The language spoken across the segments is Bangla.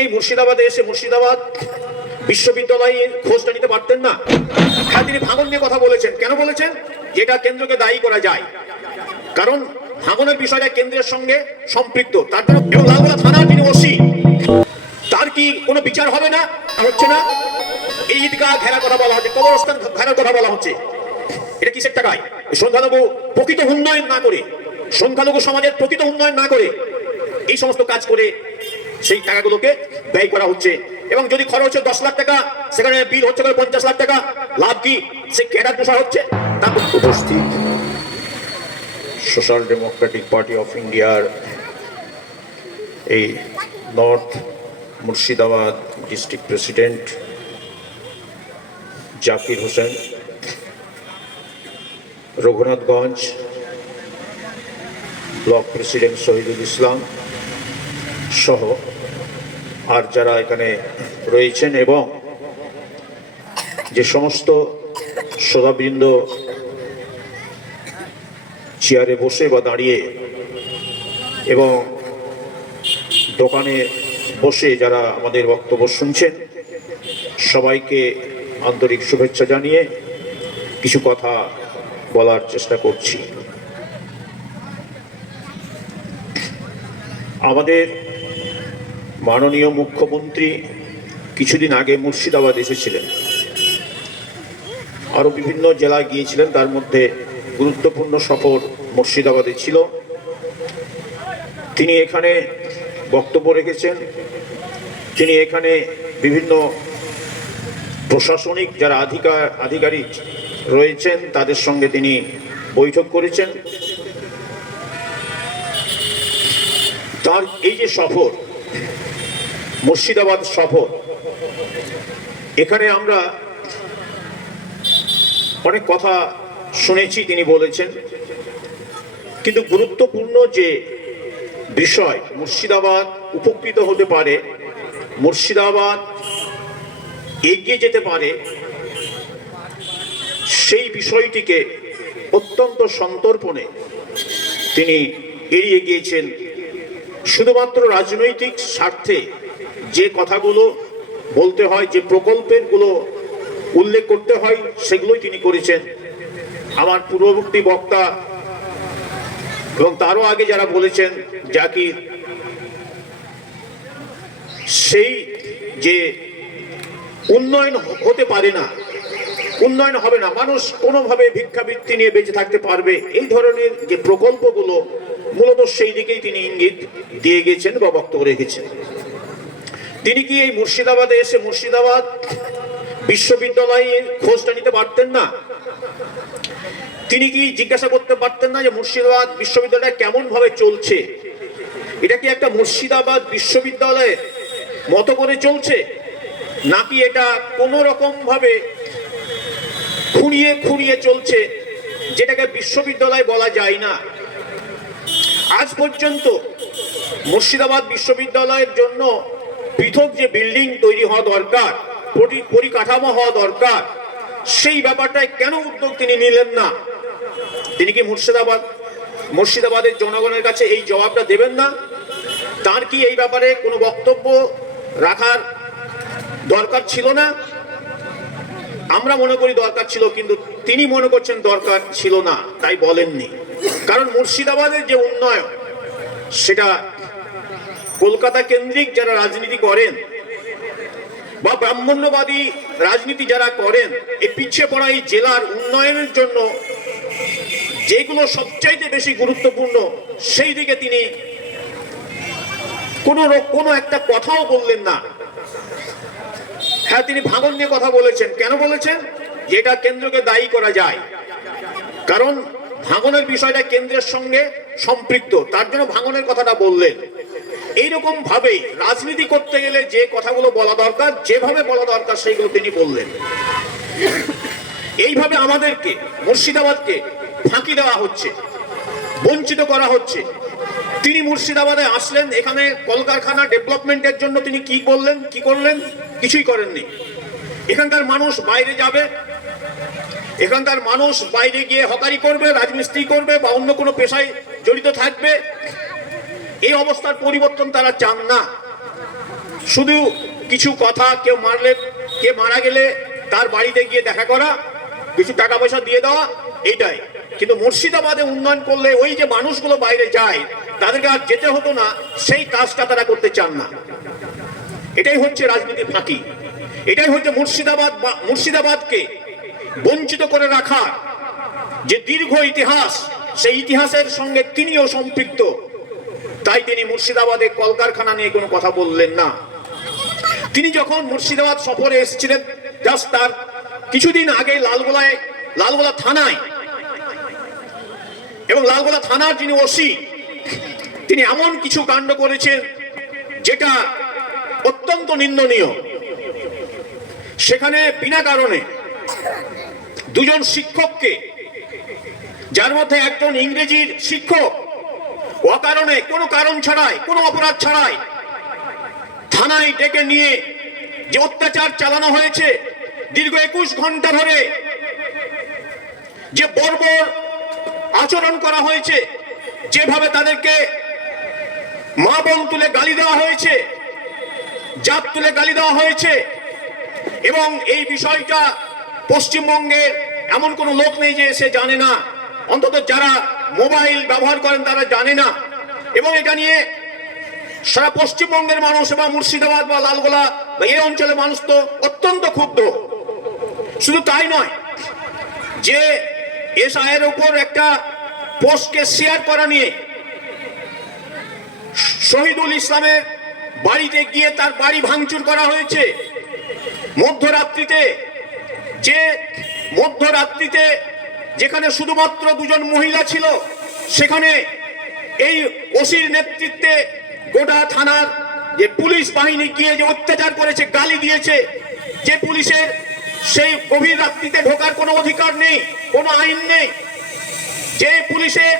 এই মুর্শিদাবাদে এসে মুর্শিদাবাদ বিশ্ববিদ্যালয়ের খোঁজটা নিতে পারতেন না? হ্যাঁ, তিনি ভাঙন নিয়ে কথা বলেছেন। কেন বলেছেন? যেটা কেন্দ্রকে দায়ী করা যায়, কারণ ভাঙনের বিষয়টা কেন্দ্রের সঙ্গে সম্পৃক্ত। তার জন্য এবং লালগোলা থানা তিনি ওসি, তার কি কোনো বিচার হবে না? হচ্ছে না। এই ঈদগাহ ঘেরার কথা বলা হচ্ছে, কবরস্থান ঘেরার কথা বলা হচ্ছে। এটা কিসের টাকায়? সংখ্যালঘু প্রকৃত উন্নয়ন না করে, সংখ্যালঘু সমাজের প্রকৃত উন্নয়ন না করে এই সমস্ত কাজ করে সেই টাকাগুলোকে ব্যয় করা হচ্ছে। এবং যদি খরচ হচ্ছে 10 লাখ টাকা, সেখানে বিল হচ্ছে 50 লাখ টাকা। লাভ কি? সে ক্যাডার প্রসার হচ্ছে। উপস্থিত সোশ্যাল ডেমোক্রেটিক পার্টি অফ ইন্ডিয়ার এই north Murshidabad district president Zakir Hossain, Raghunathganj block president Shahidul Islam সহ আর যারা এখানে রয়েছেন, এবং যে সমস্ত শ্রোতাবৃন্দ চেয়ারে বসে বা দাঁড়িয়ে এবং দোকানে বসে যারা আমাদের বক্তব্য শুনছেন, সবাইকে আন্তরিক শুভেচ্ছা জানিয়ে কিছু কথা বলার চেষ্টা করছি। আমাদের মাননীয় মুখ্যমন্ত্রী কিছুদিন আগে মুর্শিদাবাদ এসেছিলেন, আরও বিভিন্ন জেলায় গিয়েছিলেন। তার মধ্যে গুরুত্বপূর্ণ সফর মুর্শিদাবাদে ছিল। তিনি এখানে বক্তব্য রেখেছেন। তিনি এখানে বিভিন্ন প্রশাসনিক যারা আধিকারিক রয়েছেন তাদের সঙ্গে তিনি বৈঠক করেছেন। তার এই যে সফর, মুর্শিদাবাদ সফর, এখানে আমরা অনেক কথা শুনেছি তিনি বলেছেন, কিন্তু গুরুত্বপূর্ণ যে বিষয় মুর্শিদাবাদ উপকৃত হতে পারে, মুর্শিদাবাদ এগিয়ে যেতে পারে, সেই বিষয়টিকে অত্যন্ত সন্তর্পণে তিনি এড়িয়ে গিয়েছেন। শুধুমাত্র রাজনৈতিক স্বার্থে যে কথাগুলো বলতে হয়, যে প্রকল্পেরগুলো উল্লেখ করতে হয়, সেগুলোই তিনি করেছেন। আমার পূর্ববর্তী বক্তা এবং তারও আগে যারা বলেছেন, জাকির, সেই যে উন্নয়ন হতে পারে না, উন্নয়ন হবে না, মানুষ কোনোভাবে ভিক্ষাবৃত্তি নিয়ে বেঁচে থাকতে পারবে, এই ধরনের যে প্রকল্পগুলো, মূলত সেই দিকেই তিনি ইঙ্গিত দিয়ে গেছেন বা বক্তব্য রেখেছেন। তিনি কি এই মুর্শিদাবাদে এসে মুর্শিদাবাদ বিশ্ববিদ্যালয়ের খোঁজটা নিতে পারতেন না? তিনি কি জিজ্ঞাসা করতে পারতেন না যে মুর্শিদাবাদ বিশ্ববিদ্যালয় কেমন ভাবে চলছে? এটা কি একটা মুর্শিদাবাদ বিশ্ববিদ্যালয়ের মতো করে চলছে, নাকি এটা কোনো রকম ভাবে খুঁড়িয়ে খুঁড়িয়ে চলছে, যেটাকে বিশ্ববিদ্যালয় বলা যায় না? আজ পর্যন্ত মুর্শিদাবাদ বিশ্ববিদ্যালয়ের জন্য পৃথক যে বিল্ডিং তৈরি হওয়া দরকার, পরিকাঠামো হওয়া দরকার, সেই ব্যাপারটায় কেন উদ্যোগ তিনি নিলেন না? তিনি কি মুর্শিদাবাদের জনগণের কাছে এই জবাবটা দেবেন না? তার কি এই ব্যাপারে কোনো বক্তব্য রাখার দরকার ছিল না? আমরা মনে করি দরকার ছিল, কিন্তু তিনি মনে করছেন দরকার ছিল না, তাই বলেননি। কারণ মুর্শিদাবাদের যে উন্নয়ন, সেটা কলকাতা কেন্দ্রিক যারা রাজনীতি করেন বা ব্রাহ্মণ্যবাদী রাজনীতি যারা করেন, এই পিছিয়ে পড়া এই জেলার উন্নয়নের জন্য যেগুলো সবচাইতে বেশি গুরুত্বপূর্ণ, সেই দিকে তিনি কোনো একটা কথাও বললেন না। হ্যাঁ, তিনি ভাঙন নিয়ে কথা বলেছেন। কেন বলেছেন? যেটা কেন্দ্রকে দায়ী করা যায়, কারণ ভাঙনের বিষয়টা কেন্দ্রের সঙ্গে সম্পৃক্ত, তার জন্য ভাঙনের কথাটা বললেন। এইরকম ভাবে রাজনীতি করতে গেলে যে কথাগুলো বলা দরকার, যেভাবে বলা দরকার, সেইগুলো তিনি বললেন। এইভাবে আমাদেরকে, মুর্শিদাবাদকে ফাঁকি দেওয়া হচ্ছে, বঞ্চিত করা হচ্ছে। তিনি মুর্শিদাবাদে আসলেন, এখানে কলকারখানা ডেভেলপমেন্টের জন্য তিনি কি করলেন? কিছুই করেননি। এখানকার মানুষ বাইরে যাবে, এখানকার মানুষ বাইরে গিয়ে হকারি করবে, রাজমিস্ত্রি করবে বা অন্য কোনো পেশায় জড়িত থাকবে। এই অবস্থার পরিবর্তন তারা চান না। শুধু কিছু কথা, কেউ মারলে, কে মারা গেলে তার বাড়িতে গিয়ে দেখা করা, কিছু টাকা পয়সা দিয়ে দেওয়া, এইটাই। কিন্তু মুর্শিদাবাদে উন্নয়ন করলে ওই যে মানুষগুলো বাইরে যায় তাদেরকে আর যেতে হতো না, সেই কাজটা তারা করতে চান না। এটাই হচ্ছে রাজনীতির ফাঁকি, এটাই হচ্ছে মুর্শিদাবাদকে বঞ্চিত করে রাখার যে দীর্ঘ ইতিহাস, সেই ইতিহাসের সঙ্গে তিনিও সম্পৃক্ত। তাই তিনি মুর্শিদাবাদে কলকারখানা নিয়ে কোনো কথা বললেন না। তিনি যখন মুর্শিদাবাদ সফরে এসেছিলেন, জাস্ট তার কিছুদিন আগে লালগোলা থানায়, এবং লালগোলা থানার যিনি ওসি, তিনি এমন কিছু কাণ্ড করেছেন যেটা অত্যন্ত নিন্দনীয়। সেখানে বিনা কারণে দুজন শিক্ষককে, যার মধ্যে একজন ইংরেজির শিক্ষক, অকারণে, কোনো কারণ ছাড়াই, কোনো অপরাধ ছাড়াই থানায় ডেকে নিয়ে যে অত্যাচার চালানো হয়েছে, দীর্ঘ 21 ঘন্টা ধরে যে বর্বর আচরণ করা হয়েছে, যেভাবে তাদেরকে মা বোন তুলে গালি দেওয়া হয়েছে, জাত তুলে গালি দেওয়া হয়েছে, এবং এই বিষয়টা পশ্চিমবঙ্গের এমন কোনো লোক নেই যে সে জানে না, অন্তত যারা মোবাইল ব্যবহার করেন তারা জানে না। এবং এটা নিয়ে সারা পশ্চিমবঙ্গের মানুষ এবং মুর্শিদাবাদ বা লালগোলা বা এই অঞ্চলের মানুষ তো অত্যন্ত ক্ষুব্ধ। শুধু তাই নয়, যে এসআইয়ের উপর একটা পোস্টকে শেয়ার করা নিয়ে শহীদুল ইসলামের বাড়িতে গিয়ে তার বাড়ি ভাঙচুর করা হয়েছে মধ্যরাত্রিতে, যেখানে শুধুমাত্র দুজন মহিলা ছিল, সেখানে এই ওসির নেতৃত্বে গোটা থানার যে পুলিশ বাহিনী গিয়ে যে অত্যাচার করেছে, গালি দিয়েছে, যে পুলিশের সেই গভীর রাত্রিতে ঢোকার কোনো অধিকার নেই, কোনো আইন নেই, যে পুলিশের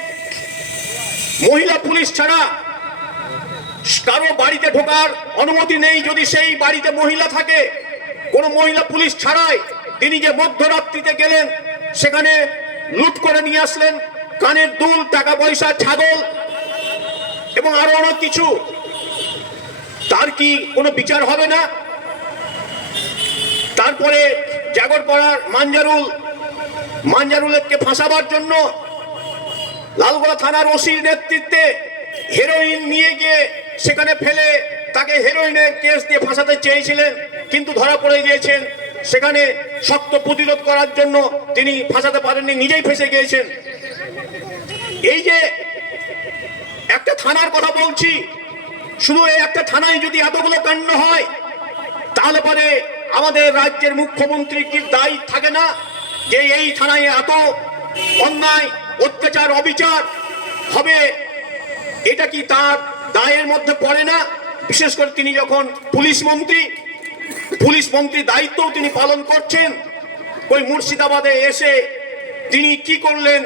মহিলা পুলিশ ছাড়া কারো বাড়িতে ঢোকার অনুমতি নেই। যদি সেই বাড়িতে মহিলা থাকে, কোনো মহিলা পুলিশ ছাড়াই তিনি যে মধ্যরাত্রিতে গেলেন, সেখানে লুট করে নিয়ে আসলেন কানের দুল, টাকা পয়সা, ছাগল এবং আরো অনেক কিছু, তার কি কোনো বিচার হবে না? তারপরে জাগরপাড়ার মাঞ্জারুলকে ফাঁসাবার জন্য লালগোলা থানার ওসির নেতৃত্বে হেরোইন নিয়ে গিয়ে সেখানে ফেলে তাকে হেরোইনের কেস দিয়ে ফাঁসাতে চেয়েছিলেন, কিন্তু ধরা পড়ে গিয়েছেন। সেখানে শক্ত প্রতিরোধ করার জন্য তিনি ফাঁসাতে পারেননি, নিজেই ফেঁসে গিয়েছেন। এই যে একটা থানার কথা বলছি, শুধু এই একটা থানায় যদি এতগুলো কাণ্ড হয়, তাহলে পরে আমাদের রাজ্যের মুখ্যমন্ত্রী কি দায়ী থাকে না যে এই থানায় এত অন্যায়, অত্যাচার, অবিচার হবে? এটা কি তার দায়ের মধ্যে পড়ে না? বিশেষ করে তিনি যখন পুলিশ মন্ত্রী দায়িত্ব তিনি পালন করছেন। ওই মুর্শিদাবাদে এসে তিনি কি করলেন?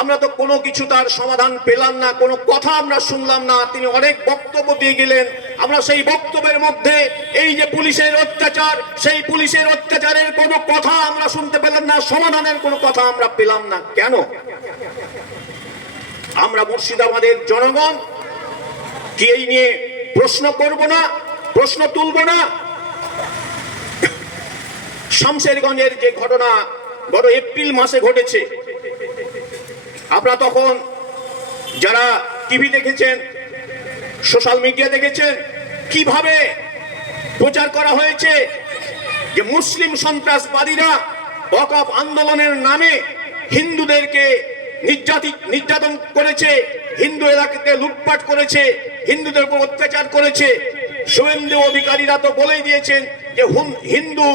আমরা তো কোনো কিছু তার সমাধান পেলাম না, কোনো কথা আমরা শুনলাম না। তিনি অনেক বক্তব্য দিয়ে গেলেন, আমরা সেই বক্তব্যের মধ্যে এই যে পুলিশের অত্যাচার, সেই পুলিশের অত্যাচারের কোনো কথা আমরা শুনতে পেলাম না, সমাধানের কোনো কথা আমরা পেলাম না। কেন? আমরা মুর্শিদাবাদের জনগণ কি এই নিয়ে প্রশ্ন করব না, প্রশ্ন তুলব না? শামশেরগঞ্জের যে ঘটনা গত এপ্রিল মাসে ঘটেছে, আপনারা তখন যারা টিভি দেখেছেন, সোশ্যাল মিডিয়া দেখেছেন, কিভাবে প্রচার করা হয়েছে যে মুসলিম সন্ত্রাসবাদীরা ওয়াকফ আন্দোলনের নামে হিন্দুদেরকে নির্যাতন করেছে, হিন্দু এলাকাতে লুটপাট করেছে, হিন্দুদের উপর অত্যাচার করেছে। শুভেন্দু অধিকারীরা তো বলেই দিয়েছেন যে হিন্দু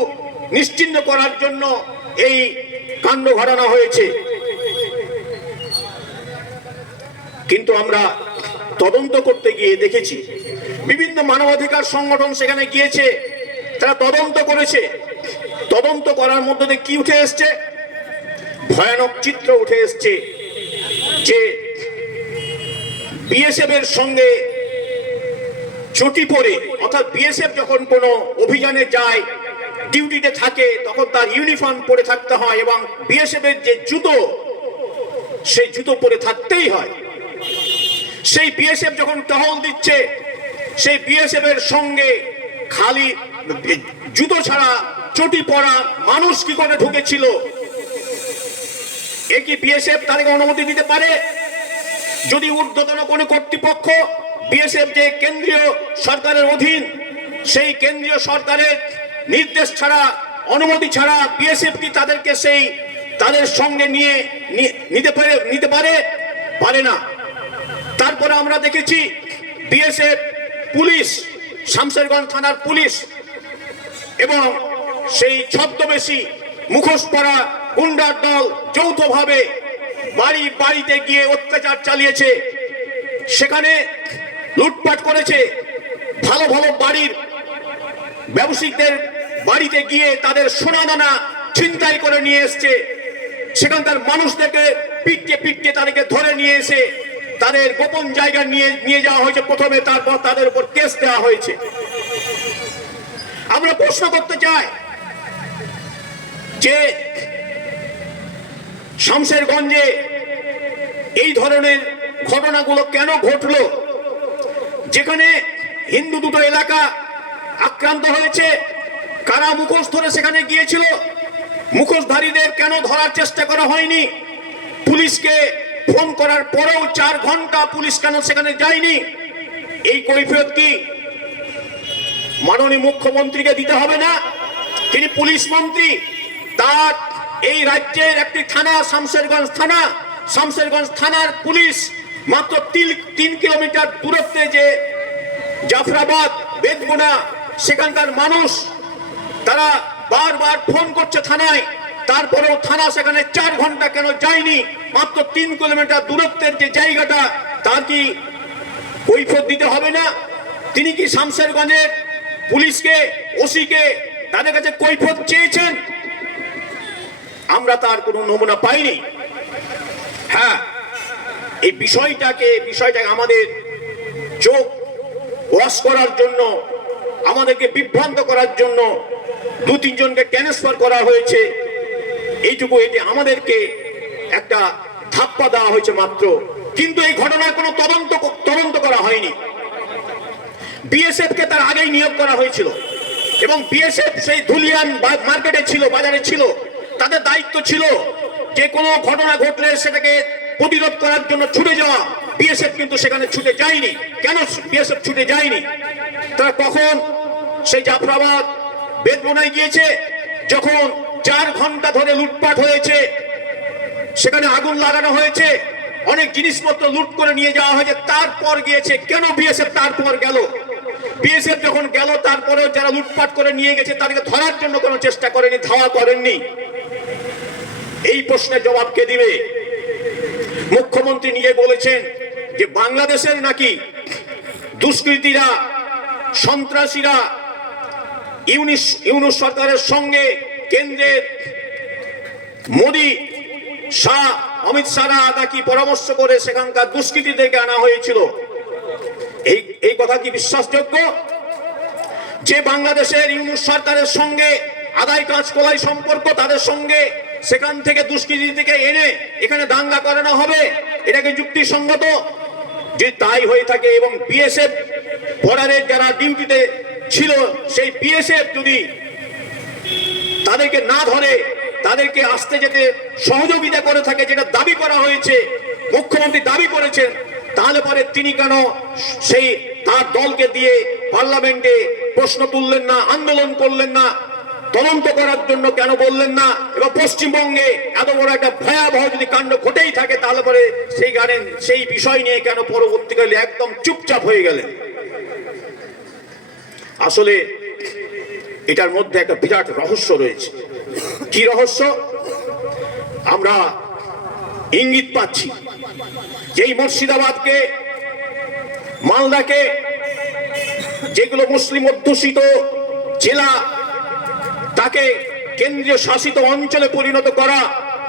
নিশ্চিহ্ন করার জন্য এই কাণ্ড ঘটানো হয়েছে। কিন্তু আমরা তদন্ত করতে গিয়ে দেখেছি বিভিন্ন মানবাধিকার সংগঠন সেখানে গিয়েছে, তারা তদন্ত করেছে। তদন্ত করার মধ্যে দিয়ে কি উঠে এসছে? ভয়ানক চিত্র উঠে এসছে যে বিএসএফ এর সঙ্গে চটি পরে, অর্থাৎ বিএসএফ যখন কোনো অভিযানে যায়, ডিউটিতে থাকে, তখন তার ইউনিফর্ম পরে থাকতে হয় এবং বিএসএফ এর যে জুতো, সেই জুতো পরে থাকতেই হয়। সেই বিএসএফ যখন টহল দিচ্ছে, সেই বিএসএফ এর সঙ্গে খালি জুতো ছাড়া চটি পরা মানুষ কি করে ঢুকেছিল? এ কি বিএসএফ তাদেরকে অনুমতি দিতে পারে? যদি ঊর্ধ্বতন কোনো কর্তৃপক্ষ, বিএসএফ যে কেন্দ্রীয় সরকারের অধীন, সেই কেন্দ্রীয় সরকারের নির্দেশ ছাড়া, অনুমতি ছাড়া বিএসএফ কি তাদেরকে সেই তাদের সঙ্গে নিয়ে নিতে পারে না। তারপরে আমরা দেখেছি বিএসএফ পুলিশ, শামশেরগঞ্জ থানার পুলিশ এবং সেই ছদ্মবেশী মুখোশ পরা গুন্ডার দল যৌথভাবে বাড়িতে গিয়ে অত্যাচার চালিয়েছে, সেখানে লুটপাট করেছে। ভালো ভালো বাড়ির ব্যবসায়িকদের বাড়িতে গিয়ে তাদের সোনাদানা ছিনতাই করে নিয়ে এসছে। সেখানকার মানুষদেরকে পিটকে তাদেরকে ধরে নিয়ে এসে তাদের গোপন জায়গা নিয়ে যাওয়া হয়েছে প্রথমে, তারপর তাদের উপর কেস দেওয়া হয়েছে। আমরা প্রশ্ন করতে চাই যে শামশেরগঞ্জে এই ধরনের ঘটনাগুলো কেন ঘটলো? যেখানে হিন্দু দুটো এলাকা আক্রান্ত হয়েছে, কারা মুখোশ ধরে সেখানে গিয়েছিল? মুখোশধারীদের কেন ধরার চেষ্টা করা হয়নি? পুলিশকে ফোন করার পরেও 4 ঘন্টা পুলিশ কেন সেখানে যায়নি? এই কৈফিয়ত কি মাননীয় মুখ্যমন্ত্রীকে দিতে হবে না? তিনি পুলিশ মন্ত্রী, তার এই রাজ্যের একটি থানা শামশেরগঞ্জ থানার পুলিশ মাত্র 3 কিলোমিটার দূরত্বে যে জাফরাবাদ বেদবোনা, সেখানকার মানুষ তারা বারবার ফোন করছে থানায়, তারপরেও থানা সেখানে 4 ঘন্টা কেন যায়নি? মাত্র 3 কিলোমিটার দূরত্বের যে জায়গাটা, তার কি কৈফিয়ত দিতে হবে না? তিনি কি শামশেরগঞ্জের পুলিশকে, ওসিকে তাদের কাছে কৈফিয়ত চেয়েছেন? আমরা তার কোনো নমুনা পাইনি। হ্যাঁ, এই বিষয়টাকে আমাদের চোখ ওয়াশ করার জন্য, আমাদেরকে বিভ্রান্ত করার জন্য 2-3 জনকে ট্রান্সফার করা হয়েছে। এইটুকু, এটি আমাদেরকে একটা ধাপ্পা দেওয়া হয়েছে মাত্র, কিন্তু এই ঘটনার কোনো তদন্ত করা হয়নি। বিএসএফ কে তার আগেই নিয়োগ করা হয়েছিল এবং বিএসএফ সেই ধুলিয়ান মার্কেটে ছিল, বাজারে ছিল। তাদের দায়িত্ব ছিল যে কোনো ঘটনা ঘটলে সেটাকে প্রতিরোধ করার জন্য ছুটে যাওয়া। বিএসএফ কিন্তু সেখানে ছুটে যায়নি। কেন বিএসএফ ছুটে যায়নি? তারা কখন সেই জাফরাবাদ বেদবোনায় গিয়েছে, যখন 4 ঘন্টা ধরে লুটপাট হয়েছে, সেখানে আগুন লাগানো হয়েছে, অনেক জিনিসপত্র লুট করে নিয়ে যাওয়া হয়েছে, তারপর গিয়েছে। কেন বিএসএফ তারপর গেল? বিএসএফ যখন গেল, তারপরেও যারা লুটপাট করে নিয়ে গেছে তাদেরকে ধরার জন্য কোনো চেষ্টা করেনি, ধাওয়া করেননি। এই প্রশ্নের জবাব কে দিবে? মুখ্যমন্ত্রী নিজে বলেছেন যে বাংলাদেশের নাকি দুষ্কৃতীরা, সন্ত্রাসীরা ইউনূস সরকারের সঙ্গে কেন্দ্রের মোদী, শাহ, অমিত শাহরা নাকি পরামর্শ করে সেখানকার দুষ্কৃতীদেরকে আনা হয়েছিল। এই কথা কি বিশ্বাসযোগ্য? যে বাংলাদেশের ইউনূস সরকারের সঙ্গে আদায় কাজ কলাই সম্পর্ক, তাদের সঙ্গে সেখান থেকে দুষ্কৃতী থেকে এনে এখানে দাঙ্গা করানো হবে, এটাকে যুক্তিসঙ্গত? যে তাই হয়ে থাকে এবং বিএসএফ বর্ডারের যারা ডিউটিতে ছিল, সেই বিএসএফ যদি তাদেরকে না ধরে, তাদেরকে আসতে যেতে সহযোগিতা করে থাকে, যেটা দাবি করা হয়েছে, মুখ্যমন্ত্রী দাবি করেছেন, তাহলে পরে তিনি কেন সেই তার দলকে দিয়ে পার্লামেন্টে প্রশ্ন তুললেন না, আন্দোলন করলেন না, তদন্ত করার জন্য কেন বললেন না? এবং পশ্চিমবঙ্গে এত বড় একটা ভয়াবহ যদি কাণ্ড ঘটেই থাকে, তাহলে পরে সেই বিষয় নিয়ে কেন পরবর্তীকালে একদম চুপচাপ হয়ে গেলেন? আসলে এটার মধ্যে একটা বিরাট রহস্য রয়েছে। কি রহস্য? আমরা ইঙ্গিত পাচ্ছি যে এই মুর্শিদাবাদকে, মালদাকে, যেগুলো মুসলিম অধ্যুষিত জেলা, তাকে কেন্দ্রীয় শাসিত অঞ্চলে পরিণত করা,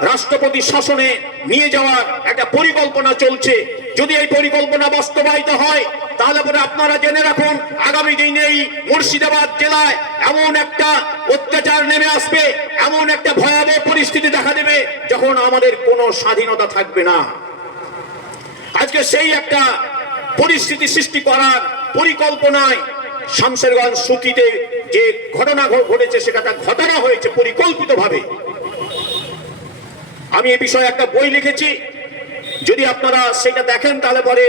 রাষ্ট্রপতি শাসনে নিয়ে যাওয়ার একটা পরিকল্পনা চলছে। যদি এই পরিকল্পনা বাস্তবায়িত হয়, তাহলে পরে আপনারা জেনে রাখুন, আগামী দিনে এই মুর্শিদাবাদ জেলায় এমন একটা অত্যাচার নেমে আসবে, এমন একটা ভয়াবহ পরিস্থিতি দেখা দেবে, যখন আমাদের কোনো স্বাধীনতা থাকবে না। আজকে সেই একটা পরিস্থিতি সৃষ্টি করার পরিকল্পনায় শামশেরগঞ্জ সুতিতে যে ঘটনা ঘটেছে সেটা ঘটনা হয়েছে পরিকল্পিতভাবে। আমি এই বিষয়ে একটা বই লিখেছি, যদি আপনারা সেটা দেখেন তাহলে পরে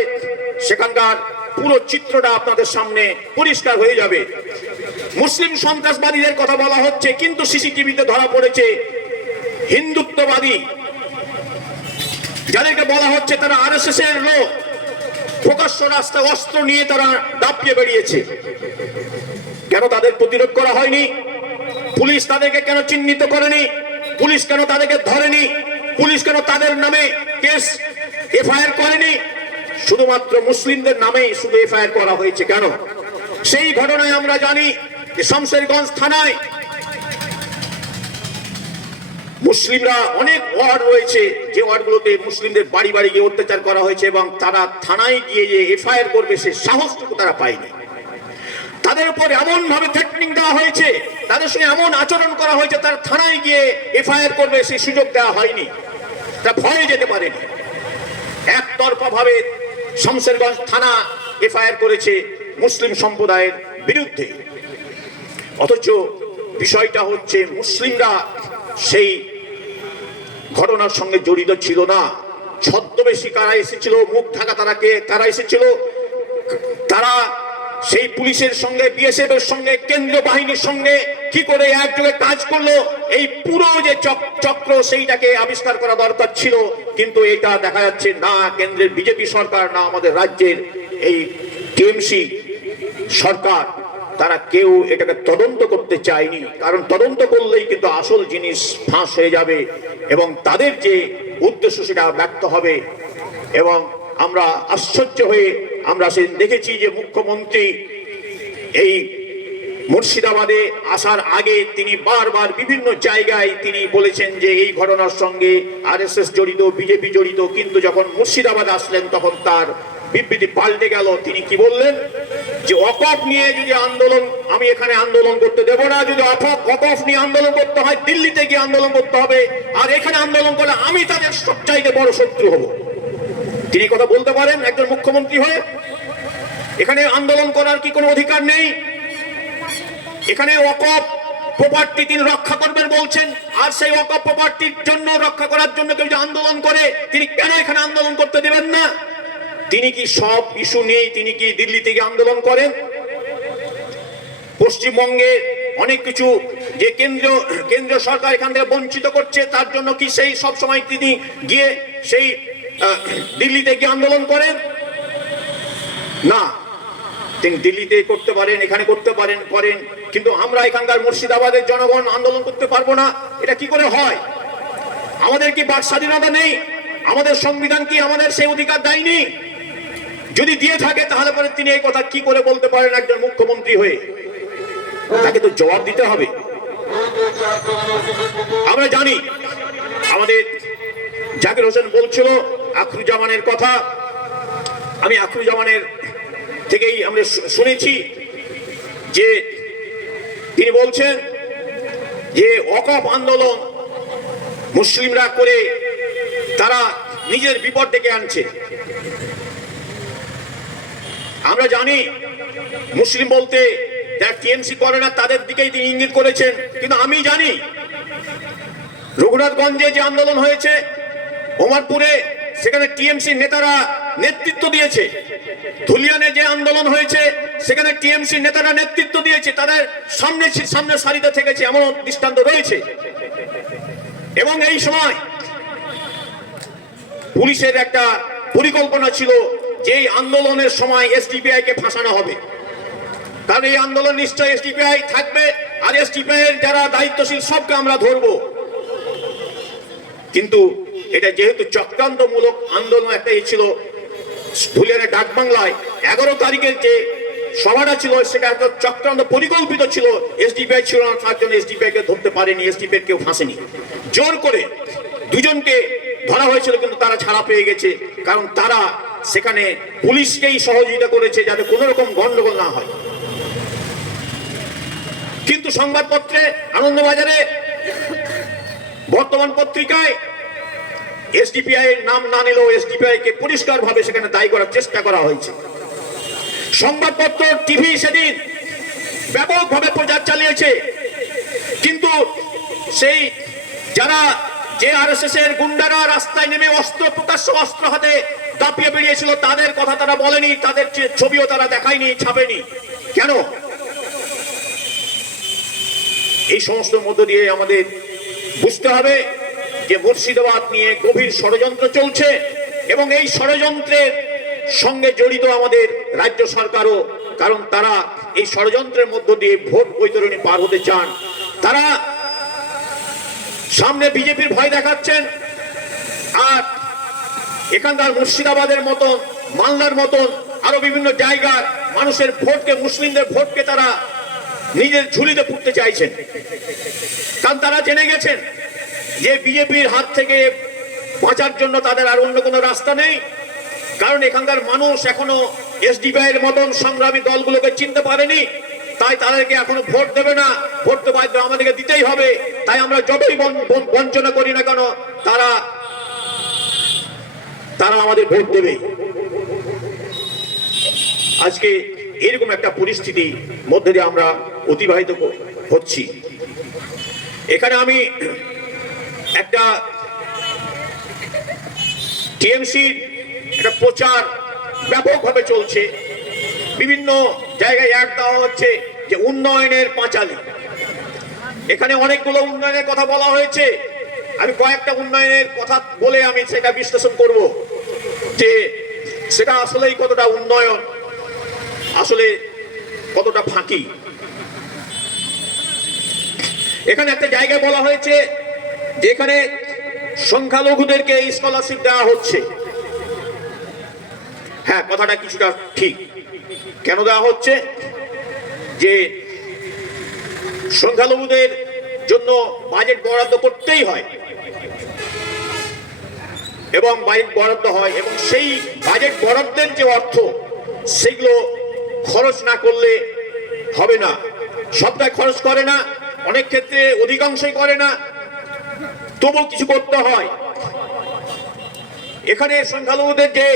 সেখানকার পুরো চিত্রটা আপনাদের সামনে পরিষ্কার হয়ে যাবে। মুসলিম সন্ত্রাসবাদীদের কথা বলা হচ্ছে, কিন্তু সিসিটিভিতে ধরা পড়েছে হিন্দুত্ববাদী যাদেরকে বলা হচ্ছে তারা আরএসএস এর লোক। প্রকাশ্য রাস্তায় অস্ত্র নিয়ে তারা দাপিয়ে বেরিয়েছে। কেন তাদের প্রতিরোধ করা হয়নি? পুলিশ তাদেরকে কেন চিহ্নিত করেনি? পুলিশ কেন তাদেরকে ধরেনি? পুলিশ কেন তাদের নামে কেস এফআইআর করেনি? শুধুমাত্র মুসলিমদের নামেই শুধু এফআইআর করা হয়েছে কেন? সেই ঘটনায় আমরা জানি যে শামশেরগঞ্জ থানায় মুসলিমরা অনেক ওয়ার্ড রয়েছে, যে ওয়ার্ডগুলোতে মুসলিমদের বাড়ি বাড়ি গিয়ে অত্যাচার করা হয়েছে, এবং তারা থানায় গিয়ে যে এফআইআর করবে সে সাহসটুকু তারা পায়নি। তাদের উপর এমন ভাবে থ্রেটনিং দেওয়া হয়েছে, তাদের সঙ্গে এমন আচরণ করা হয়েছে, তারা থানায় গিয়ে এফআইআর করবে সেই সুযোগ দেওয়া হয়নি, তারা ভয়ে যেতে পারেনি। একতরফা ভাবে শামশেরগঞ্জ থানা এফআইআর করেছে মুসলিম সম্প্রদায়ের বিরুদ্ধে। অথচ বিষয়টা হচ্ছে মুসলিমরা সেই ঘটনার সঙ্গে জড়িত ছিল না। ছদ্মবেশী কারা এসেছিল, মুখ ঢাকা তারা এসেছিল, তারা সেই পুলিশের সঙ্গে, বিএসএফ এর সঙ্গে, কেন্দ্রীয় বাহিনীর সঙ্গে কি করে একযোগে কাজ করলো, এই পুরো যে চক্র সেইটাকে আবিষ্কার করা দরকার ছিল। কিন্তু এটা দেখা যাচ্ছে না কেন্দ্রের বিজেপি সরকার, না আমাদের রাজ্যের এই টিএমসি সরকার, তারা কেউ এটাকে তদন্ত করতে চায়নি। কারণ তদন্ত করলেই কিন্তু আসল জিনিস ফাঁস হয়ে যাবে এবং তাদের যে উদ্দেশ্য সেটা ব্যক্ত হবে। এবং আমরা আশ্চর্য হয়ে আমরা সেদিন দেখেছি যে মুখ্যমন্ত্রী এই মুর্শিদাবাদে আসার আগে তিনি বারবার বিভিন্ন জায়গায় তিনি বলেছেন যে এই ঘটনার সঙ্গে আরএসএস জড়িত, বিজেপি জড়িত, কিন্তু যখন মুর্শিদাবাদ আসলেন তখন তার বিবৃতি পাল্টে গেল। তিনি কি বললেন যে ওয়াকফ নিয়ে যদি আন্দোলন, আমি এখানে আন্দোলন করতে দেব না, যদি ওয়াকফ নিয়ে আন্দোলন করতে হয় দিল্লিতে গিয়ে আন্দোলন করতে হবে, আর এখানে আন্দোলন করলে আমি তাদের সবচাইতে বড় শত্রু হব। তিনি কথা বলতে পারেন একজন মুখ্যমন্ত্রী হয়ে? এখানে আন্দোলন করার কি কোনো অধিকার নেই? এখানে ওয়াকফ প্রপার্টি তিনি রক্ষা করবেন বলছেন, আর সেই ওয়াকফ প্রপার্টির জন্য রক্ষা করার জন্য কেউ যে আন্দোলন করে তিনি কেন এখানে আন্দোলন করতে দেবেন না? তিনি কি সব ইস্যু নিয়ে তিনি কি দিল্লি থেকে আন্দোলন করেন? পশ্চিমবঙ্গে অনেক কিছু যে কেন্দ্রীয় সরকার এখান থেকে বঞ্চিত করছে, তার জন্য কি সেই সব সময় তিনি গিয়ে সেই দিল্লিতে গিয়ে আন্দোলন করেন? না, তিনি দিল্লিতে করতে পারেন, এখানে করতে পারেন, করেন, কিন্তু আমরা এখানকার মুর্শিদাবাদের জনগণ আন্দোলন করতে পারবো না? এটা কি করে হয়? আমাদের কি বাক স্বাধীনতা নেই? আমাদের সংবিধান কি আমাদের সেই অধিকার দেয়নি? যদি দিয়ে থাকে তাহলে পরে তিনি এই কথা কি করে বলতে পারেন একজন মুখ্যমন্ত্রী হয়ে? তাকে তো জবাব দিতে হবে। আমরা জানি আমাদের জাকির হোসেন বলছিল আখরুজ্জামানের কথা, আমি আখরুজ্জামানের থেকেই আমরা শুনেছি যে তিনি বলছেন যে ওয়াকফ আন্দোলন মুসলিমরা করে তারা নিজের বিপদ ডেকে আনছে। আমরা জানি মুসলিম বলতে যারা টিএমসি করে না তাদের দিকেই তিনি ইঙ্গিত করেছেন, কিন্তু আমি জানি রঘুনাথগঞ্জে যে আন্দোলন হয়েছে, ওমরপুরে, সেখানে টিএমসি নেতারা নেতৃত্ব দিয়েছে। ধুলিয়ানে যে আন্দোলন হয়েছে সেখানে টিএমসি নেতারা নেতৃত্ব দিয়েছে, তাদের সামনে সারিতে থেকেছে, এমন দৃষ্টান্ত রয়েছে। এবং এই সময় পুলিশের একটা পরিকল্পনা ছিল যে এই আন্দোলনের সময় এসডিপিআই কে ফাঁসানো হবে, কারণ এই আন্দোলন নিশ্চয় এসডিপিআই থাকবে, আর এসডিপিআই এর যারা দায়িত্বশীল সবকে আমরা ধরবো। কিন্তু এটা যেহেতু চক্রান্তমূলক আন্দোলন একটা ছিল, ধুলিয়ানের ডাকবাংলায় 11 তারিখের যে সভাটা ছিল সেটা একটা চক্রান্ত পরিকল্পিত ছিল। এসডিপিআই ছিল না, তার জন্য এসডিপিআই কে ধরতে পারেনি, এসডিপিআই কেউ ফাঁসেনি। জোর করে দুজনকে ধরা হয়েছিল, কিন্তু তারা ছাড়া পেয়ে গেছে, কারণ তারা সেখানে পুলিশকেই সহযোগিতা করেছে যাতে কোনো রকম গন্ডগোল না হয়। কিন্তু সংবাদপত্রে, আনন্দবাজারে, বর্তমান পত্রিকায় এসডিপিআই এর নাম না নিলেও এসডিপিআই কে পরিষ্কার ভাবে সেখানে দায়ী করার চেষ্টা করা হয়েছে। সংবাদপত্র, টিভি সেদিন ব্যাপকভাবে প্রচার চালিয়েছে, কিন্তু সেই যারা যে আরএসএস এর গুন্ডারা রাস্তায় নেমে প্রকাশ্য অস্ত্র হাতে দাপিয়ে বেরিয়েছিল, তাদের কথা তারা বলেনি, তাদের ছবিও তারা দেখায়নি, ছাপেনি। কেন? এই সমস্ত মধ্য দিয়ে আমাদের বুঝতে হবে যে মুর্শিদাবাদ নিয়ে গভীর ষড়যন্ত্র চলছে, এবং এই ষড়যন্ত্রের সঙ্গে জড়িত আমাদের রাজ্য সরকারও, কারণ তারা এই ষড়যন্ত্রের মধ্য দিয়ে ভোট বৈতরণী পার হতে চান। তারা সামনে বিজেপির ভয় দেখাচ্ছেন, আর এখানকার মুর্শিদাবাদের মতন, মালদার মতন আরো বিভিন্ন জায়গার মানুষের ভোটকে, মুসলিমদের ভোটকে তারা নিজের ঝুলিতে পুঁততে চাইছেন। কারণ তারা জেনে গেছেন যে বিজেপির হাত থেকে বাঁচার জন্য তাদের আর অন্য কোনো রাস্তা নেই। কারণ এখানকার মানুষ এখনো এসডিপিআই এর মতন সংগ্রামী দলগুলোকে চিনতে পারেনি, তাই তাদেরকে এখনো ভোট দেবে না। ভোট তো বাধ্য আমাদেরকে দিতেই হবে, তাই আমরা যতই বঞ্চনা করি না কেন তারা আমাদের ভোট দেবে। আজকে এরকম একটা পরিস্থিতি মধ্যে দিয়ে আমরা অতিবাহিত হচ্ছি। এখানে আমি একটা টিএমসির একটা প্রচার ব্যাপকভাবে চলছে, বিভিন্ন জায়গায় অ্যাড দেওয়া হচ্ছে যে উন্নয়নের পাঁচালী। এখানে অনেকগুলো উন্নয়নের কথা বলা হয়েছে, আমি কয়েকটা উন্নয়নের কথা বলে আমি সেটা বিশ্লেষণ করব যে সেটা আসলেই কতটা উন্নয়ন, আসলে কতটা ফাঁকি। এখানে একটা জায়গায় বলা হয়েছে যে এখানে সংখ্যালঘুদেরকে স্কলারশিপ দেওয়া হচ্ছে। হ্যাঁ, কথাটা কিছুটা ঠিক। কেন দেওয়া হচ্ছে? যে সংখ্যালঘুদের জন্য বাজেট বরাদ্দ করতেই হয়, এবং বাজেট বরাদ্দ হয়, এবং সেই বাজেট বরাদ্দের যে অর্থ সেগুলো খরচ না করলে হবে না। সবটাই খরচ করে না, অনেক ক্ষেত্রে অধিকাংশই করে না, তবু কিছু করতে হয়। এখানে সংখ্যালঘুদের যে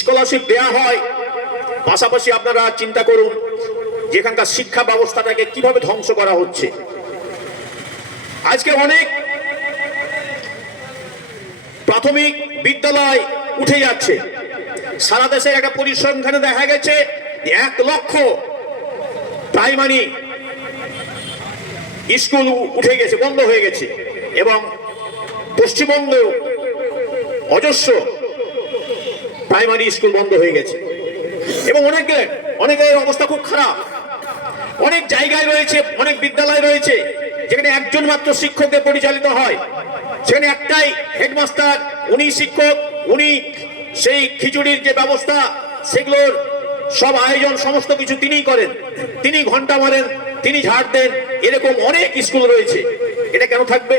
স্কলারশিপ দেয়া হয়, পাশাপাশি আপনারা চিন্তা করুন যেখানকার শিক্ষা ব্যবস্থাটাকে কিভাবে ধ্বংস করা হচ্ছে। আজকে অনেক প্রাথমিক বিদ্যালয় উঠে যাচ্ছে। সারা দেশে একটা পরিসংখ্যানে দেখা গেছে 1 লক্ষ প্রাইমারি স্কুল উঠে গেছে, বন্ধ হয়ে গেছে, এবং পশ্চিমবঙ্গেও অজস্র প্রাইমারি স্কুল বন্ধ হয়ে গেছে, এবং অনেকের অবস্থা খুব খারাপ। অনেক জায়গায় রয়েছে, অনেক বিদ্যালয় রয়েছে যেখানে একজন মাত্র শিক্ষককে পরিচালিত হয়, সেখানে একটাই হেডমাস্টার, উনি শিক্ষক, উনি সেই খিচুড়ির যে ব্যবস্থা সেগুলোর সব আয়োজন সমস্ত কিছু তিনিই করেন, তিনি ঘন্টা মারেন, তিনি ঝাড় দেন। এরকম অনেক স্কুল রয়েছে। এটা কেন থাকবে?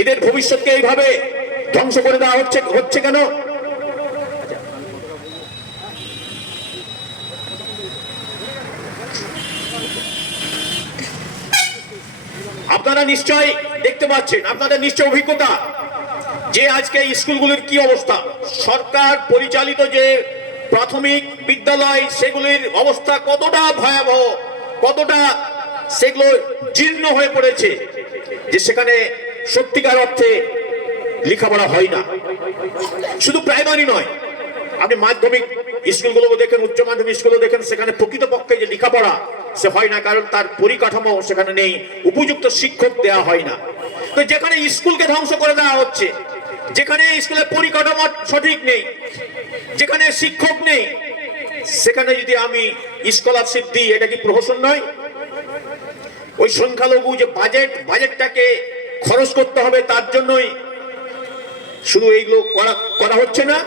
এদের ভবিষ্যৎকে এইভাবে ধ্বংস করে দেওয়া হচ্ছে কেন? আপনারা নিশ্চয় দেখতে পাচ্ছেন, আপনাদের নিশ্চয় অভিজ্ঞতা যে আজকে স্কুলগুলির কি অবস্থা। সরকার পরিচালিত যে প্রাথমিক বিদ্যালয় সেগুলির অবস্থা কতটা ভয়াবহ, কতটা সেগুলো জীর্ণ হয়ে পড়েছে, যে সেখানে সত্যিকার অর্থে লেখাপড়া হয় না। শুধু প্রাইমারি নয়, আপনি মাধ্যমিক স্কুলগুলো দেখেন, উচ্চ মাধ্যমিক স্কুল দেখেন, সেখানে প্রকৃতপক্ষে যে লেখাপড়া সে হয় না, কারণ তার পরিকাঠামো সেখানে নেই, উপযুক্ত শিক্ষক দেওয়া হয় না। তো যেখানে স্কুলকে ধ্বংস করে দেওয়া হচ্ছে, যেখানে স্কুলের পরিকাঠামো সঠিক নেই, যেখানে শিক্ষক নেই, সেখানে যদি আমি স্কলারশিপ দিই, এটা কি প্রহসন নয়? ওই সংখ্যালঘু যে বাজেটটাকে খরচ করতে হবে, তার জন্যই শুধু এইগুলো করা হচ্ছে না।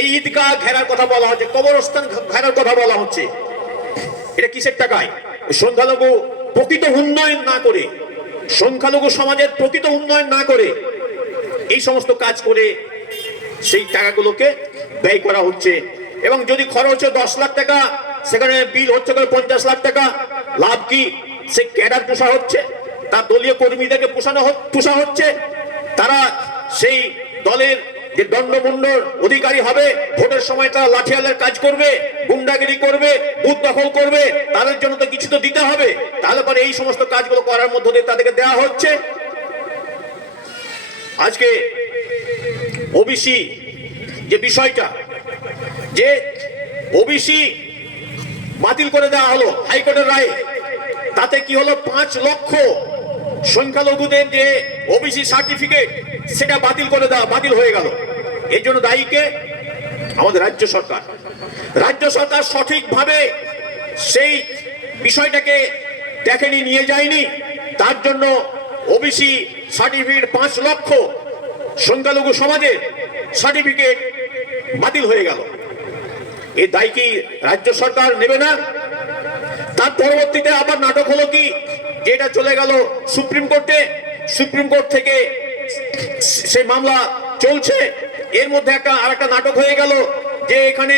এই ঈদগাহ ঘেরার কথা বলা হচ্ছে, কবরস্থান ঘেরার কথা বলা হচ্ছে, এটা কিসের টাকায়? সংখ্যালঘু প্রকৃত উন্নয়ন না করে, সংখ্যালঘু সমাজের প্রকৃত উন্নয়ন না করে এই সমস্ত কাজ করে সেই টাকাগুলোকে ব্যয় করা হচ্ছে। এবং যদি খরচ হচ্ছে 10 লাখ টাকা, সেখানে বিল হচ্ছে 50 লাখ টাকা। লাভ কি? সে ক্যাডার পোষা হচ্ছে, তার দলীয় কর্মীদেরকে পোষা হচ্ছে, তারা সেই দলের যে দণ্ডমুণ্ডর অধিকারী হবে, ভোটের সময় তারা লাঠিয়ালের কাজ করবে, গুন্ডাগিরি করবে, বুথ দখল করবে, তাদের জন্য তো কিছু তো দিতে হবে। তাহলে পরে এই সমস্ত কাজগুলো করার মধ্য দিয়ে তাদেরকে দেওয়া হচ্ছে। আজকে ওবিসি যে বিষয়টা, যে ওবিসি বাতিল করে দেওয়া হলো হাইকোর্টের রায়ে, তাতে কি হলো, 5 লক্ষ সংখ্যালঘুদের যে ওবিসি সার্টিফিকেট সেটা বাতিল হয়ে গেল। এর জন্য দায়ী কে? আমাদের রাজ্য সরকার। রাজ্য সরকার সঠিকভাবে সেই বিষয়টাকে দেখেনি, নিয়ে যায়নি। তার জন্য ওবিসি সার্টিফিকেট 5 লক্ষ সংখ্যালঘু সমাজের সার্টিফিকেট বাতিল হয়ে গেল। এই দায় কি রাজ্য সরকার নেবে না? তার পরবর্তীতে আবার নাটক হলো কি, যেটা চলে গেল সুপ্রিম কোর্টে। সুপ্রিম কোর্ট থেকে সেই মামলা চলছে। এর মধ্যে আরেকটা নাটক হয়ে গেল যে এখানে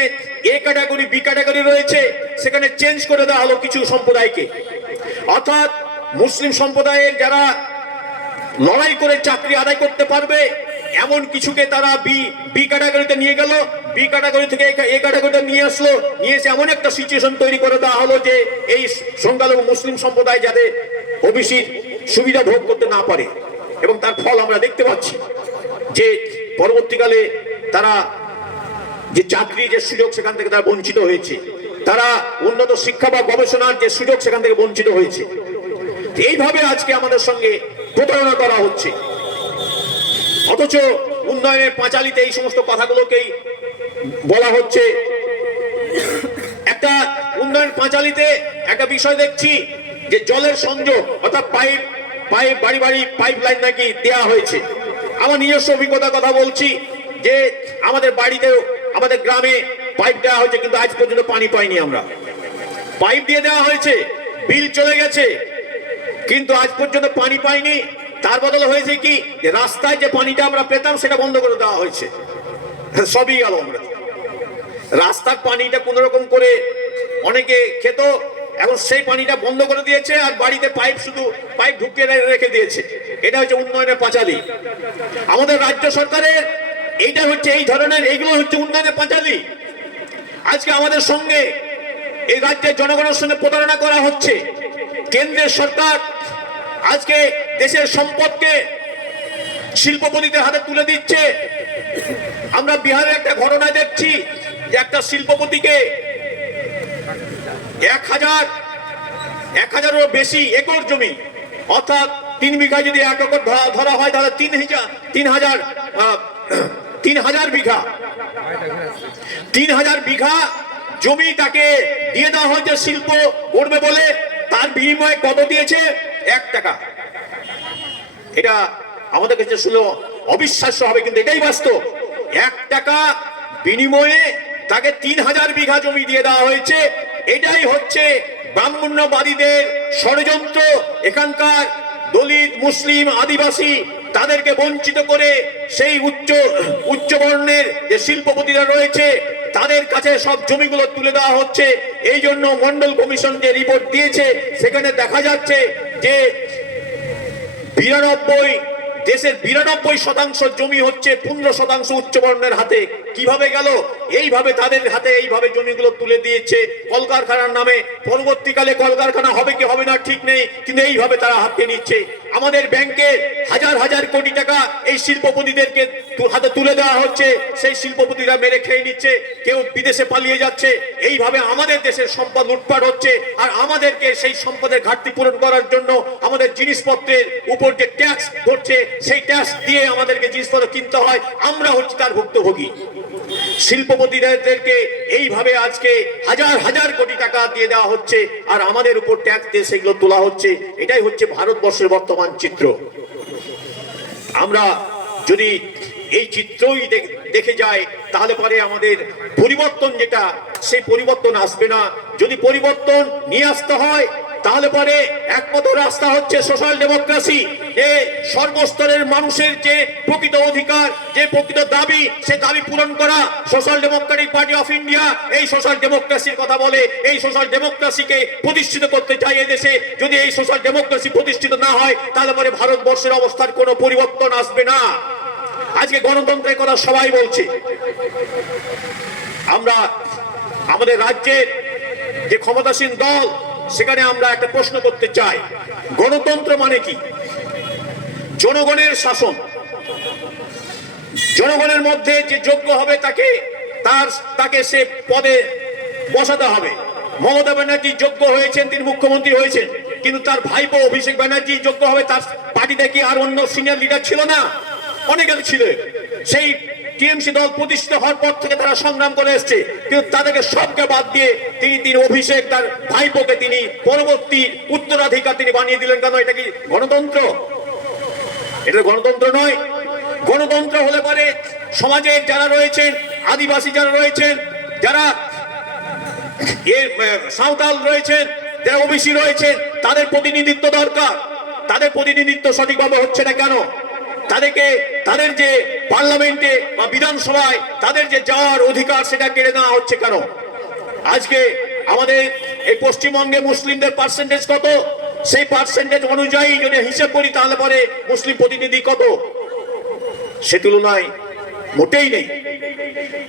এ ক্যাটাগরি, বি ক্যাটাগরি রয়েছে, সেখানে চেঞ্জ করে দেওয়া হলো কিছু সম্প্রদায়কে। অর্থাৎ মুসলিম সম্প্রদায়ের যারা লড়াই করে চাকরি আদায় করতে পারবে এমন কিছুকে তারা বি ক্যাটাগরিতে নিয়ে গেল, বি ক্যাটাগরি থেকে এ ক্যাটাগরিতে নিয়ে আসলো, নিয়ে এসে এমন একটা সিচুয়েশন তৈরি করে দেওয়া হলো যে এই সংখ্যালঘু মুসলিম সম্প্রদায় যাতে ওবিসির সুবিধা ভোগ করতে না পারে। এবং তার ফল আমরা দেখতে পাচ্ছি যে পরবর্তীকালে তারা যে চাকরি, যে সুযোগ, সেখান থেকে তারা বঞ্চিত হয়েছে। তারা উন্নত শিক্ষা বা গবেষণার যে সুযোগ, সেখান থেকে বঞ্চিত হয়েছে। এইভাবে আজকে আমাদের সঙ্গে প্রতারণা করা হচ্ছে। অথচ উন্নয়নের পাঁচালিতে এই সমস্ত কথাগুলোকেই বলা হচ্ছে। একটা উন্নয়ন পাঁচালিতে একটা বিষয় দেখছি যে জলের সংযোগ, অর্থাৎ বাড়ি বাড়ি পাইপ লাইন নাকি দেওয়া হয়েছে। আমার নিজস্ব অভিজ্ঞতার কথা বলছি যে আমাদের বাড়িতেও, আমাদের গ্রামে পাইপ দেওয়া হয়েছে, কিন্তু আজ পর্যন্ত পানি পাইনি আমরা। পাইপ দিয়ে দেওয়া হয়েছে, বিল চলে গেছে, কিন্তু আজ পর্যন্ত পানি পাইনি। তার বদলে হয়েছে কি, যে রাস্তায় যে পানিটা আমরা পেতাম সেটা বন্ধ করে দেওয়া হয়েছে। সবই গেল। আমরা রাস্তার পানিটা কোন রকম করে অনেকে খেত, এখন সেই পানিটা বন্ধ করে দিয়েছে, আর বাড়িতে শুধু পাইপ ঢুকিয়ে রেখে দিয়েছে। এটা হচ্ছে উন্নয়নের পাঁচালী। আমাদের রাজ্য সরকারের এইটা হচ্ছে এই ধরনের, এইগুলো হচ্ছে উন্নয়নের পাঁচালী। আজকে আমাদের সঙ্গে, এই রাজ্যের জনগণের সঙ্গে প্রতারণা করা হচ্ছে। কেন্দ্রের সরকার আজকে দেশের সম্পদকে শিল্পপতিদের হাতে তুলে দিচ্ছে। আমরা বিহারের একটা ঘটনা দেখছি যে একটা শিল্পপতিকে 1000-এরও বেশি একর জমি, অর্থাৎ 3 বিঘা যদি 1 একর ধরা হয়, তাহলে 3000 বিঘা 3000 বিঘা জমি তাকে দিয়ে দেওয়া হয়েছে শিল্প করবে বলে। তার বিনিময়ে কত দিয়েছে? 1 টাকা। এটা আমাদের কাছে শুনলে অবিশ্বাস্য হবে, কিন্তু এটাই বাস্তব। 1 টাকা বিনিময়ে তাকে 3000 বিঘা জমি দিয়ে দেওয়া হয়েছে। এটাই হচ্ছে ব্রাহ্মণ্যবাদীদের ষড়যন্ত্র। এখানকার দলিত, মুসলিম, আদিবাসী তাদেরকে বঞ্চিত করে সেই উচ্চ বর্ণের যে শিল্পপতিরা রয়েছে তাদের কাছে সব জমিগুলো তুলে দেওয়া হচ্ছে। এই জন্য মন্ডল কমিশন যে রিপোর্ট দিয়েছে, সেখানে দেখা যাচ্ছে যে দেশের 92% জমি হচ্ছে 15% উচ্চবর্ণের হাতে। কিভাবে গেল? এইভাবে তাদের হাতে এইভাবে জমিগুলো তুলে দিয়েছে কলকারখানার নামে। পরবর্তীকালে কলকারখানা হবে কি হবে না ঠিক নেই, কিন্তু এইভাবে তারা হাতে নিচ্ছে। আমাদের ব্যাংকে হাজার কোটি টাকা এই শিল্পপতিদেরকে হাতে তুলে দেওয়া হচ্ছে। সেই শিল্পপতিরা মেরে খেয়ে নিচ্ছে, কেউ বিদেশে পালিয়ে যাচ্ছে। এইভাবে আমাদের দেশের সম্পদ লুটপাট হচ্ছে। আর আমাদেরকে সেই সম্পদের ঘাটতি পূরণ করার জন্য আমাদের জিনিসপত্রের উপর যে ট্যাক্স ধরছে, সেই ট্যাক্স দিয়ে আমাদেরকে জিনিসপত্র কিনতে হয়। আমরা হচ্ছি তার ভুক্তভোগী। শিল্পপতিদেরকে এইভাবে আজকে হাজার কোটি টাকা দিয়ে দেওয়া হচ্ছে, আর আমাদের উপর ট্যাক্স দিয়ে সেগুলো তোলা হচ্ছে। এটাই হচ্ছে ভারতবর্ষের বর্তমান চিত্র। আমরা যদি এই চিত্রই দেখে যাই, তাহলে পরে আমাদের পরিবর্তন যেটা, সেই পরিবর্তন আসবে না। যদি পরিবর্তন নিয়ে আসতে হয়, তাহলে পরে একমাত্র রাস্তা হচ্ছে সোশ্যাল ডেমোক্রেসি। সর্বস্তরের মানুষের যে প্রকৃত অধিকার, যে প্রকৃত দাবি, সে দাবি পূরণ করা। Social Democratic party of India এই সোশ্যাল ডেমোক্রেসির কথা বলে। এই সোশ্যাল ডেমোক্রেসিকে প্রতিষ্ঠিত করতে চায় এদেশে। যদি এই সোশ্যাল ডেমোক্রেসি প্রতিষ্ঠিত না হয়, তাহলে পরে ভারতবর্ষের অবস্থার কোনো পরিবর্তন আসবে না। আজকে গণতন্ত্রের কথা সবাই বলছে। আমরা আমাদের রাজ্যের যে ক্ষমতাসীন দল, সেখানে আমরা একটা প্রশ্ন করতে চাই, গণতন্ত্র মানে কি? জনগণের শাসন, জনগণের মধ্যে যে যোগ্য হবে তাকে সে পদে বসাতে হবে। মমতা ব্যানার্জি যোগ্য হয়েছেন, তিনি মুখ্যমন্ত্রী হয়েছেন, কিন্তু তার ভাইপো অভিষেক ব্যানার্জি যোগ্য হবে। তার পার্টিতে কি আর অন্য সিনিয়র লিডার ছিল না? অনেকে ছিল। সেই টিএমসি দল প্রতিষ্ঠিত হওয়ার পর থেকে তারা সংগ্রাম করে এসছে, কিন্তু তাদেরকে সবকে বাদ দিয়ে তিনি অভিষেক তার ভাইপোকে তিনি পরবর্তী উত্তরাধিকার তিনি বানিয়ে দিলেন। কেন? এটা কি গণতন্ত্র? এটা গণতন্ত্র নয়। গণতন্ত্র হলে পরে সমাজের যারা রয়েছেন, আদিবাসী যারা রয়েছেন, যারা সাঁওতাল রয়েছেন, যারা ওবিসি রয়েছেন, তাদের প্রতিনিধিত্ব দরকার। তাদের প্রতিনিধিত্ব সঠিকভাবে হচ্ছে না কেন? তাদের যে পার্লামেন্টে বা বিধানসভায় তাদের যে যাওয়ার অধিকার, সেটা কেড়ে নেওয়া হচ্ছে কেন? আজকে আমাদের এই পশ্চিমবঙ্গে মুসলিমদের পার্সেন্টেজ কত? সেই পার্সেন্টেজ অনুযায়ী যদি হিসেব করি, তাহলে পরে মুসলিম প্রতিনিধি কত? সে তুলনায় মোটেই নেই।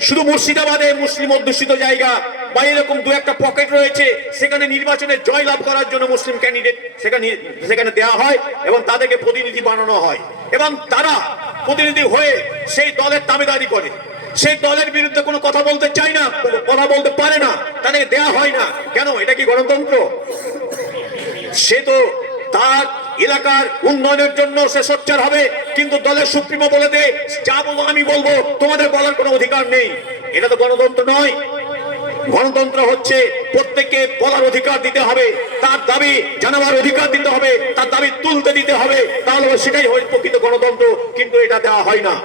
শুধু মুর্শিদাবাদে মুসলিম অধ্যুষিত জায়গা বা এরকম দু একটা পকেট রয়েছে, সেখানে নির্বাচনে জয়লাভ করার জন্য মুসলিম ক্যান্ডিডেট সেখানে দেওয়া হয় এবং তাদেরকে প্রতিনিধি বানানো হয়, এবং তারা প্রতিনিধি হয়ে সেই দলের দাবিদারি করে। সেই দলের বিরুদ্ধে কোনো কথা বলতে চায় না, কথা বলতে পারে না, তাদেরকে দেওয়া হয় না। কেন? এটা কি গণতন্ত্র? সে তো তার এলাকার উন্নয়নের জন্য সে সোচ্চার হবে, কিন্তু দলের সুপ্রিমো বলে দে, যা বলবো আমি বলবো, তোমাদের বলার কোনো অধিকার নেই। এটা তো গণতন্ত্র নয়। গণতন্ত্র হচ্ছে প্রত্যেককে বলার অধিকার দিতে হবে, তার দাবি জানাবার অধিকার দিতে হবে, তার দাবি তুলতে দিতে হবে, তাহলে সেটাই হয় প্রকৃত গণতন্ত্র। কিন্তু এটা দেওয়া হয় না।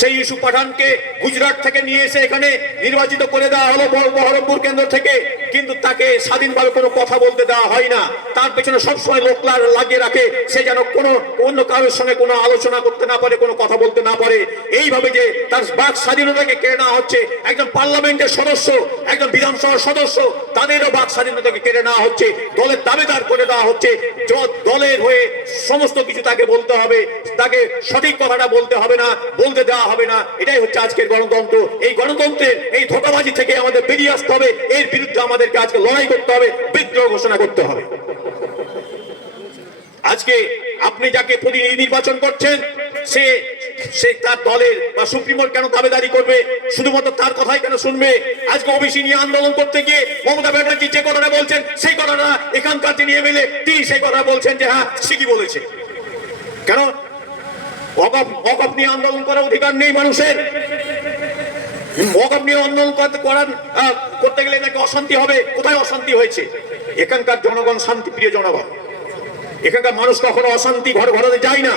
সেই ইউসুফ পাঠানকে গুজরাট থেকে নিয়ে এসে এখানে নির্বাচিত করে দেওয়া হলো বহরমপুর কেন্দ্র থেকে, কিন্তু তাকে স্বাধীনভাবে কোনো কথা বলতে দেওয়া হয় না। তার পেছনে সবসময় লোক লাগিয়ে রাখে, সে যেন কোনো অন্য কারোর সঙ্গে কোনো আলোচনা করতে না পারে, কোনো কথা বলতে না পারে। এইভাবে যে তার বাক স্বাধীনতাকে কেড়ে নেওয়া হচ্ছে, একজন পার্লামেন্টের সদস্য, একজন বিধানসভার সদস্য, তাদেরও বাক স্বাধীনতাকে কেড়ে নেওয়া হচ্ছে, দলের দাবিদার করে দেওয়া হচ্ছে। দলের হয়ে সমস্ত কিছু তাকে বলতে হবে, তাকে সঠিক কথাটা বলতে হবে না, বলতে দেওয়া হবে না। এটাই হচ্ছে আজকের গণতন্ত্র। এই গণতন্ত্রের এই ধোঁকাবাজি থেকে আমাদের বেরিয়ে আসতে হবে। এর বিরুদ্ধে আমাদেরকে আজকে লড়াই করতে হবে, বিদ্রোহ ঘোষণা করতে হবে। আজকে আপনি যাকে প্রতিনিধি নির্বাচন করছেন, সে তার দলের বা সুপ্রিমোর কেন দাবিদারি করবে? শুধুমাত্র তার কথাই কেন শুনবে? আজকে ওবিসি নিয়ে আন্দোলন করতে গিয়ে মমতা ব্যানার্জি যে কথাটা বলছেন, সেই কথাটা এখানকার যিনি এমএলএ, তিনি সেই কথা বলছেন যে হ্যাঁ ঠিকই বলেছে। কেন? ওয়াকফ নিয়ে আন্দোলন করার অধিকার নেই মানুষের? ওয়াকফ নিয়ে আন্দোলন করতে গেলে নাকি অশান্তি হবে? কোথায় অশান্তি হয়েছে? এখানকার জনগণ শান্তিপ্রিয় জনগণ। এখানকার মানুষ কখনো অশান্তি ঘরে যায় না।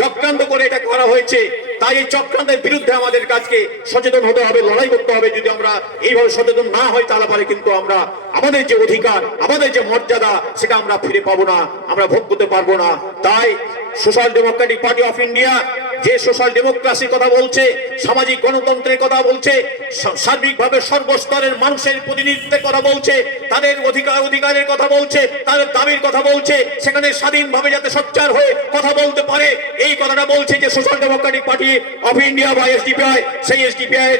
চক্রান্ত করে এটা করা হয়েছে। তাই এই চক্রান্তের বিরুদ্ধে আমাদের কাজকে সচেতন হতে হবে, লড়াই করতে হবে। যদি আমরা এইভাবে সচেতন না হই, তাহলে পরে কিন্তু আমরা আমাদের যে অধিকার, আমাদের যে মর্যাদা, সেটা আমরা ফিরে পাবো না, আমরা ভোগ করতে পারবো না। তাই social Democratic party of India যে সোশ্যাল ডেমোক্রেসির কথা বলছে, সামাজিক গণতন্ত্রের কথা বলছে, সার্বিকভাবে সর্বস্তরের মানুষের প্রতিনিধিত্বের কথা বলছে, তাদের অধিকারের কথা বলছে, তাদের দাবির কথা বলছে, সেখানে স্বাধীনভাবে যাতে সোচ্চার হয়ে কথা বলতে পারে, এই কথাটা বলছে যে social Democratic party of India বা এসডিপিআই। সেই এসডিপিআই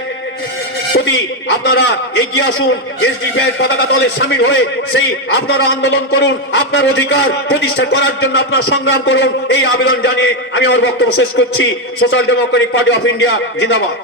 প্রতি আপনারা এগিয়ে আসুন, এসডিপিআই পতাকা দলে সামিল হয়ে সেই আপনারা আন্দোলন করুন, আপনার অধিকার প্রতিষ্ঠা করার জন্য আপনারা সংগ্রাম করুন। এই আবেদন জানিয়ে আমি আমার বক্তব্য শেষ করছি। Social Democratic party of India জিন্দাবাদ।